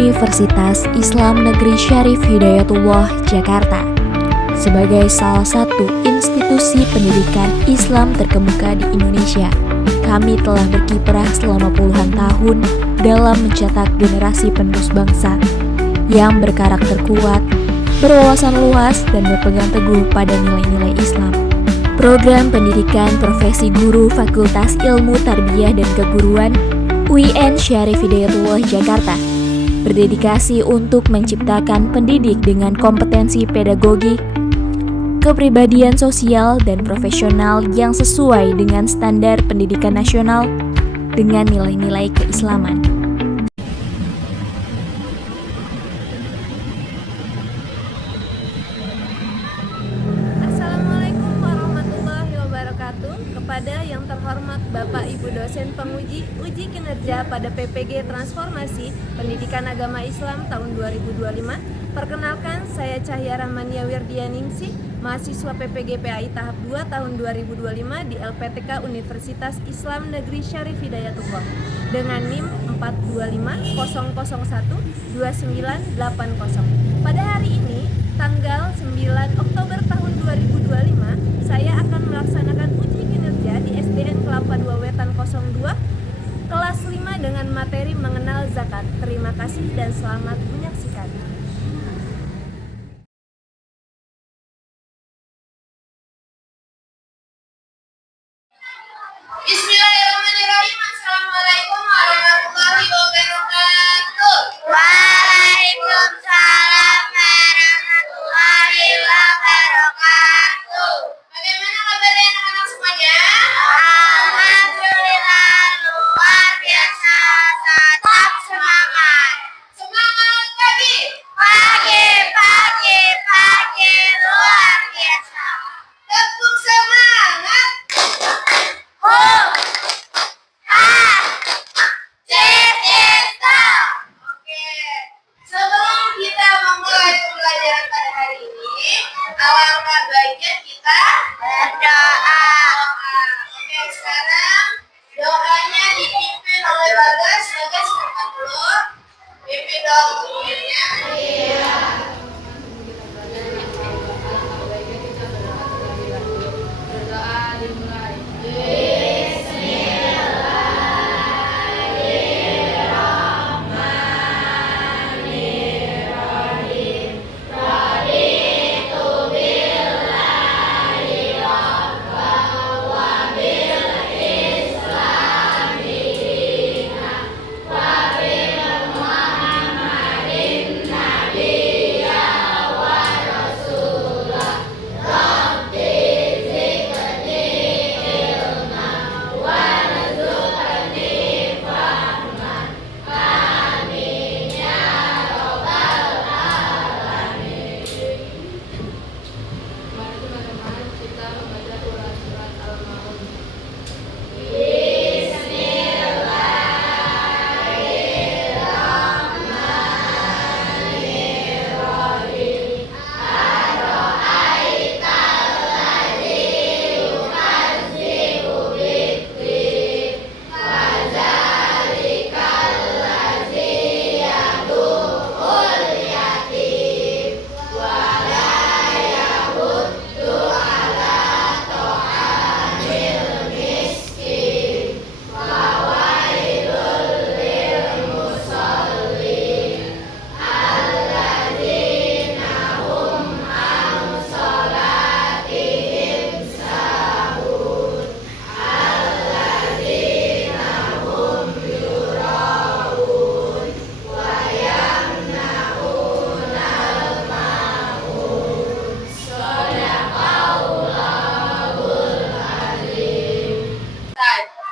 Universitas Islam Negeri Syarif Hidayatullah, Jakarta. Sebagai salah satu institusi pendidikan Islam terkemuka di Indonesia, kami telah berkiprah selama puluhan tahun dalam mencetak generasi penerus bangsa yang berkarakter kuat, berwawasan luas, dan berpegang teguh pada nilai-nilai Islam. Program pendidikan profesi guru Fakultas Ilmu Tarbiyah dan Keguruan UIN Syarif Hidayatullah, Jakarta berdedikasi untuk menciptakan pendidik dengan kompetensi pedagogik, kepribadian sosial, dan profesional yang sesuai dengan standar pendidikan nasional dengan nilai-nilai keislaman. Assalamualaikum warahmatullahi wabarakatuh. Kepada yang terhormat Bapak Ibu dosen penguji uji kinerja pada PPG Transformasi Pendidikan Agama Islam tahun 2025. Perkenalkan, saya Cahya Rahmania Wirdianingsih, mahasiswa PPG PAI tahap 2 tahun 2025 di LPTK Universitas Islam Negeri Syarif Hidayatullah dengan NIM 425012980. Pada hari ini, tanggal 9 Oktober tahun 2025, saya akan melaksanakan uji kinerja di SDN Kelapa 2 Wetan 02 kelas 5 dengan materi mengenal zakat. Terima kasih dan selamat menyaksikan. Bismillahirrahmanirrahim. Assalamualaikum warahmatullahi wabarakatuh. Waalaikumsalam warahmatullahi wabarakatuh. Bagaimana kabarnya anak-anak semuanya? Alhamdulillah luar biasa. Tetap semangat. Semangat pagi. Pagi luar biasa. Tepuk semangat. Sebelum kita memulai pembelajaran pada hari ini, alangkah baiknya kita berdoa. Oke, sekarang doanya dipimpin oleh Bagas. Bagas silakan dulu. Pimpin dong pimpinnya. Iya.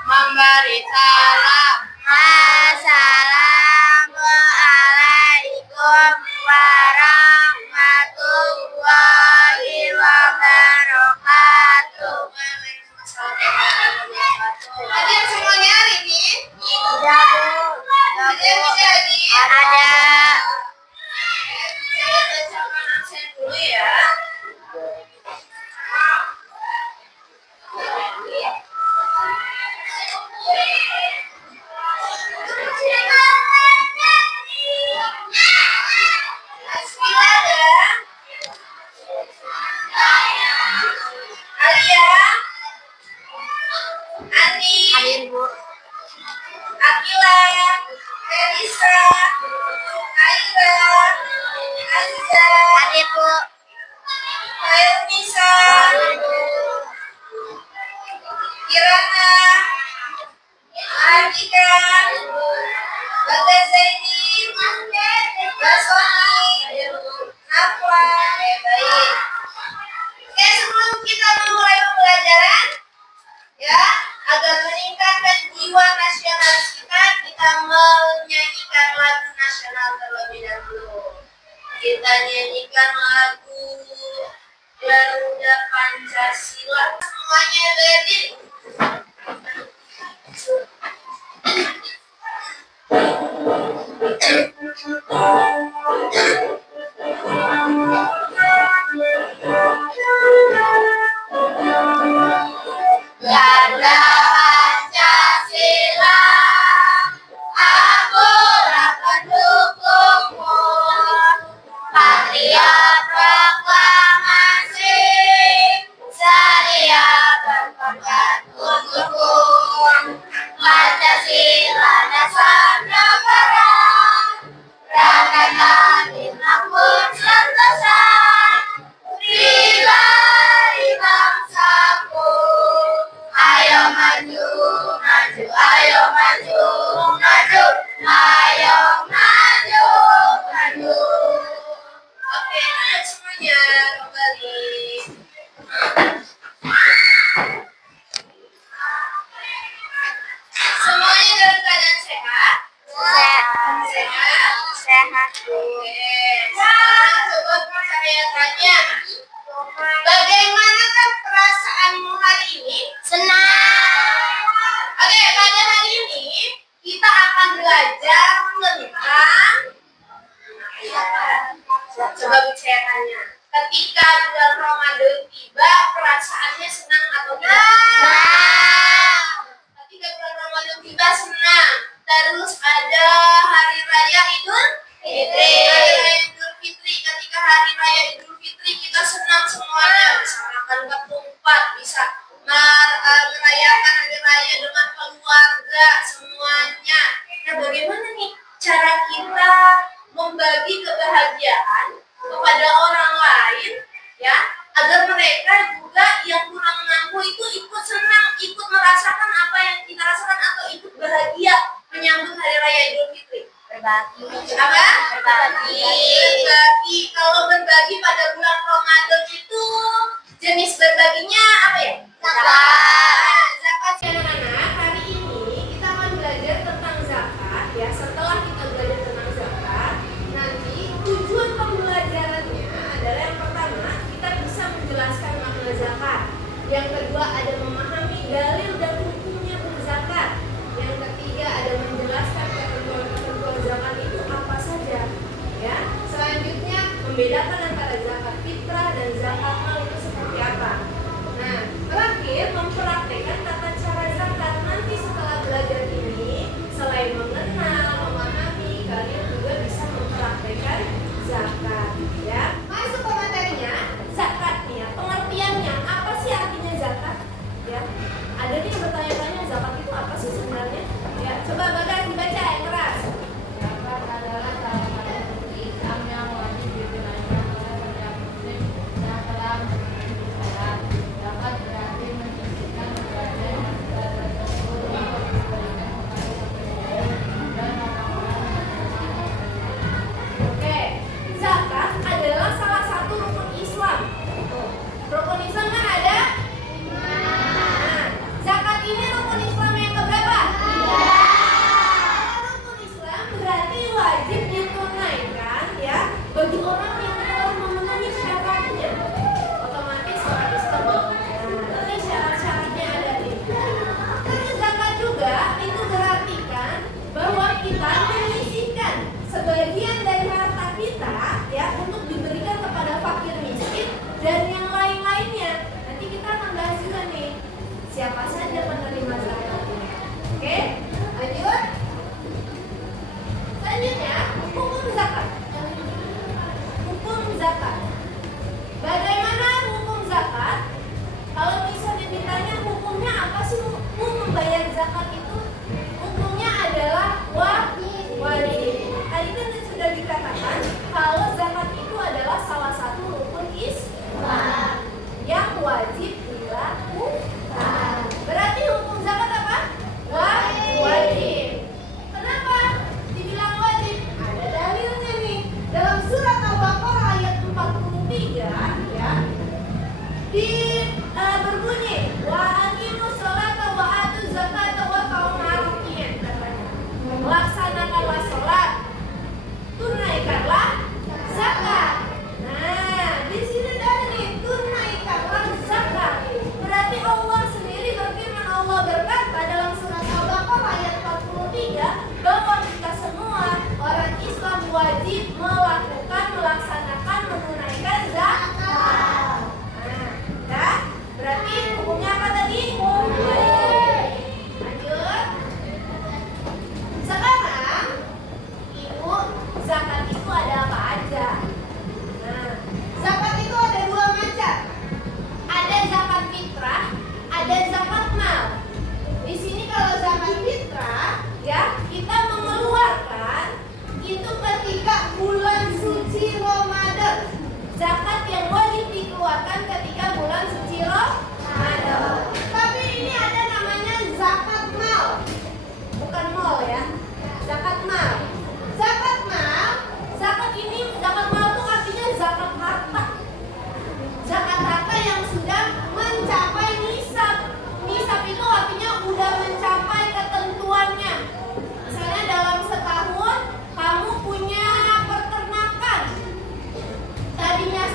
Memberi salam. Assalamualaikum warahmatullahi wabarakatuh. Hadir semuanya hari ini? Tidak, Bu. Ada yang bisa hadir? Ada. Saya bacakan absen dulu ya. Nisa, Kirana, Ardika, Bagas Zaini, Baswani, Nafwa. Baik. Oke, sebelum kita memulai pembelajaran, ya, agar meningkatkan jiwa nasionalis kita menyanyikan lagu nasional terlebih dahulu. Kita nyanyikan lagu Garuda Pancasila. Semuanya ready? Garuda Pancasila, akulah pendukungmu. Patria proklamasi, saya berkorban untukmu. Pancasila dasar negara, rakyat makmur sentosa. Nilai bangsaku, ayo maju, maju, ayo maju, maju, ayo maju, maju. Oke, ayo semuanya kembali. Semuanya dalam keadaan sehat? Sehat. Sehat. Oke. Sekarang coba saya tanya, bagaimanakah perasaanmu hari ini? Senang. Oke, pada hari ini kita akan belajar tentang, coba saya tanya, ketika bulan Ramadan tiba, perasaannya senang atau tidak? Senang. Ketika bulan Ramadan tiba senang. Terus ada hari raya Idul Fitri. Hari raya Idul Fitri. Ketika hari raya Idul Fitri kita senang semuanya, bisa makan ketupat, bisa merayakan hari raya dengan keluarga semuanya. Nah, bagaimana nih cara kita membagi kebahagiaan kepada orang lain, ya, agar mereka juga yang kurang mampu itu ikut senang, ikut merasakan apa yang kita rasakan atau ikut bahagia menyambut hari raya Idul Fitri. Berbagi. Apa? Berbagi. Kalau berbagi pada bulan Ramadan itu jenis berbaginya apa ya? Zakat. Zakat. Anak-anak, hari ini kita akan belajar tentang zakat, ya. Setelah kita belajar tentang zakat, nanti tujuan pembelajarannya adalah yang pertama kita bisa menjelaskan makna zakat. Yang kedua ada memahami dalil dan hukumnya berzakat. Yang ketiga ada menjelaskan ketentuan zakat itu apa saja, ya. Selanjutnya membedakan antara zakat fitrah dan zakat mal itu seperti apa. Nah, terakhir mempraktekkan tata cara zakat. Nanti setelah belajar ini, selain mengenal, memahami, kalian juga bisa mempraktekkan zakat, ya. Masuk ke materinya, zakatnya, pengertiannya, apa sih artinya zakat? Ya, ada nih yang bertanya-tanya zakat itu apa sih sebenarnya? Ya, coba Bagas dibaca yang keras. Zakat adalah salah satu Islam yang wajib ditunaikan oleh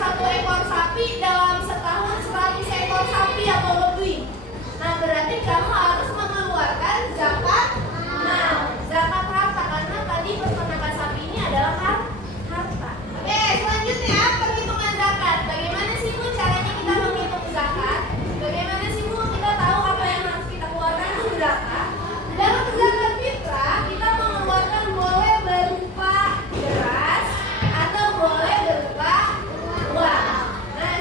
satu ekor sapi dalam setahun 100 ekor sapi atau lebih. Nah, berarti kamu harus mengeluarkan zakat. Nah, zakat harta karena tadi peternakan sapi ini adalah harta. Oke, selanjutnya perhitungan zakat. Bagaimana sih Bu caranya kita menghitung zakat? Bagaimana sih Bu kita tahu apa yang harus kita keluarkan untuk zakat? Dalam zakat fitrah kita mengeluarkan boleh berupa beras atau boleh berupa uang. Nah,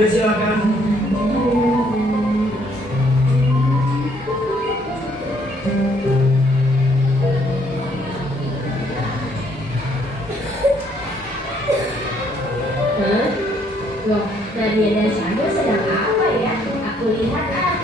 Silakan. Loh, Nadia dan Sando sedang apa ya? Aku lihat ah.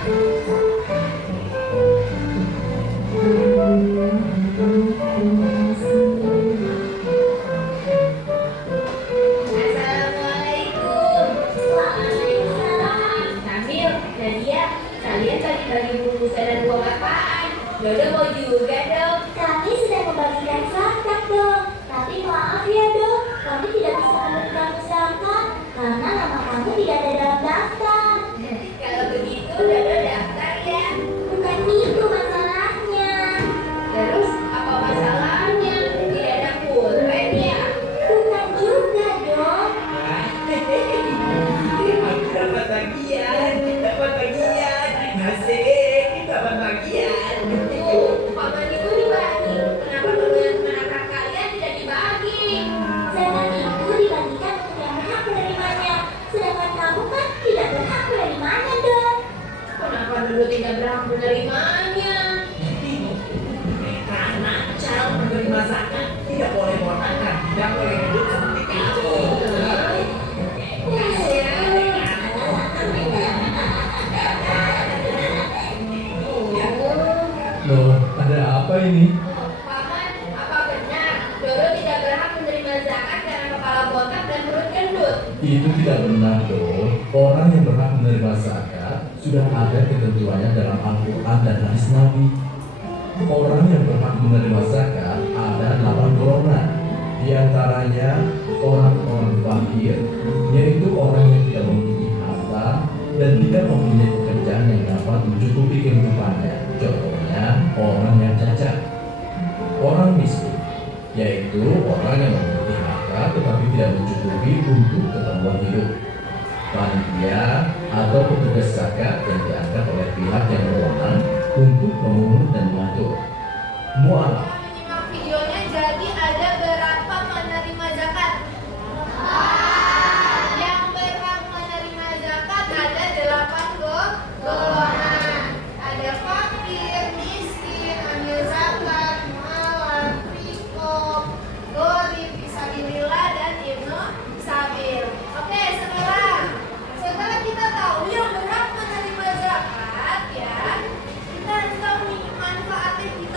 Assalamualaikum. Waalaikumsalam. Kamil, Nadia, kalian bagi-bagi bungkusan dan uang apaan? Dodo mau juga dong. Kami sedang membagikan zakat dong. Tapi maaf ya dong, kami tidak bisa memberikan zakat karena nama kami tidak ada dalam daftar. Kalau begitu, Dodo daftar ya. Bukan itu masalahnya. Terus apa masalahnya? Tidak ada pulpen ya? Bukan juga dong. Aku dapat bagian. Asik, dapat bagian. Paman itu dibagi. Kenapa teman-teman anak kalian tidak dibagi? Zakat itu dibagikan untuk yang berhak menerimanya. Sedangkan kamu kan tidak berhak menerimanya dong. Kenapa Dodo tidak berhak menerimanya? Karena calon penerima zakat tidak boleh mengatakan, tidak boleh hidup seperti kamu. Loh, ada apa ini? Paman, apa benar Dodo tidak berhak menerima zakat karena kepala botak dan perut gendut? Itu tidak benar, loh. Orang yang berhak menerima zakat sudah ada ketentuannya dalam Al-Quran dan hadis Nabi. Orang yang berhak menerima zakat ada 8 golongan. Di antaranya orang-orang fakir, yaitu orang yang tidak memiliki harta dan tidak mempunyai pekerjaan yang dapat mencukupi kehidupannya. Contohnya orang yang cacat. Orang miskin, yaitu orang yang memiliki harta tetapi tidak mencukupi untuk keperluan hidup. Panitia atau petugas zakat yang diangkat oleh pihak yang berwenang untuk memungut dan mengatur. Mualaf. Menyimak videonya, jadi ada berapa penerima zakat? Yang berhak menerima zakat ada 8 golongan. Ada fakir, miskin, amil zakat, mualaf, rikob, gharib, fisabilillah, dan ibnu sabil. Oke, setelah kita tahu yang berhak menerima zakat, ya, kita harus tahu nih manfaatnya kita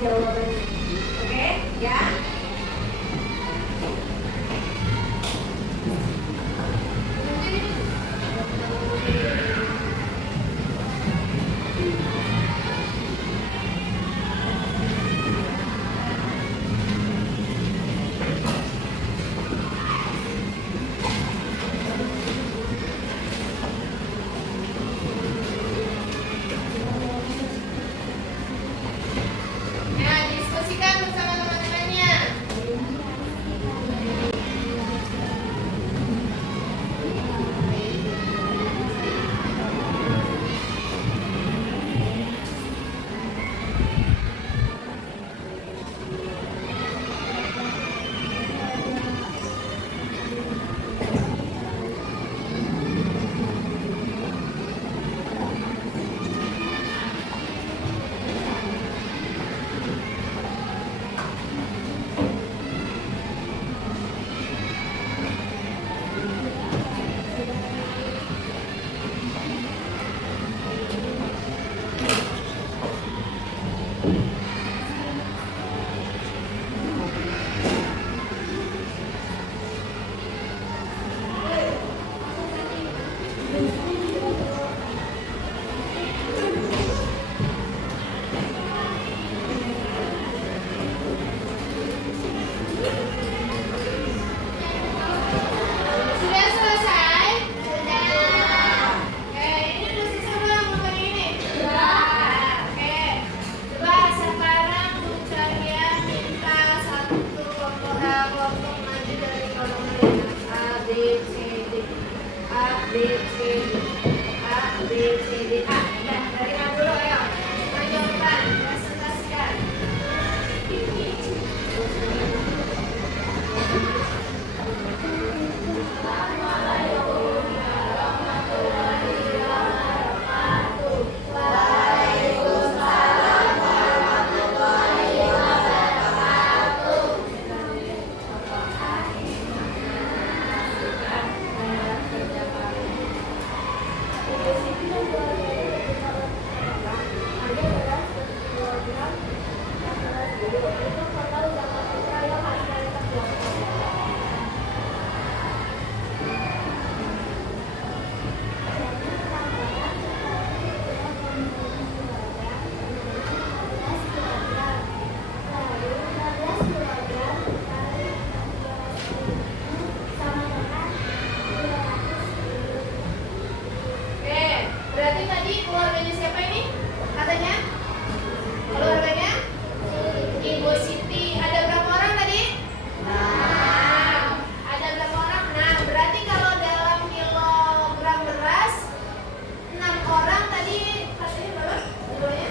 jawabannya. Oke, ya. Nah, diskusikan bersama teman-temannya. Sudah selesai? Sudah. Oke, ini udah selesai belum untuk ini? Sudah. Oke. Coba sekarang Bu Calia minta satu kelompok maju dari kolom A, B, C, D. A, B, C, D. A, B, C, D. A. Udah, dari A dulu ayo. Maju ke depan, presentasikan. Oke, berarti tadi keluarganya siapa ini? Katanya? Keluarganya? Ibu Siti. Ada berapa orang tadi? 6. Ada berapa orang? Nah, berarti kalau dalam kilogram beras 6 orang tadi katanya berapa? Kilonya?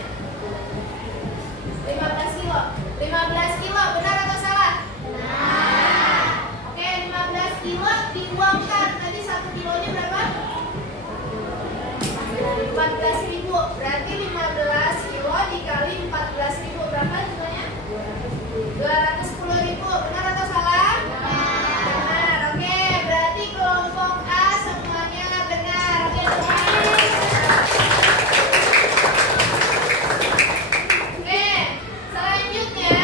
15 kilo. 15 kilo, benar atau salah? Benar. Oke, 15 kilo diuangkan. Tadi 1 kilonya berapa? 14.000. Berarti 15 kilo dikali 14.000 berapa jumlahnya? 210.000. Benar atau salah? Benar. Oke, berarti kelompok A semuanya benar. Oke, teman. Oke, selanjutnya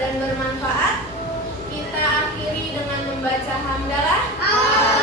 dan bermanfaat. Kita akhiri dengan membaca hamdalah.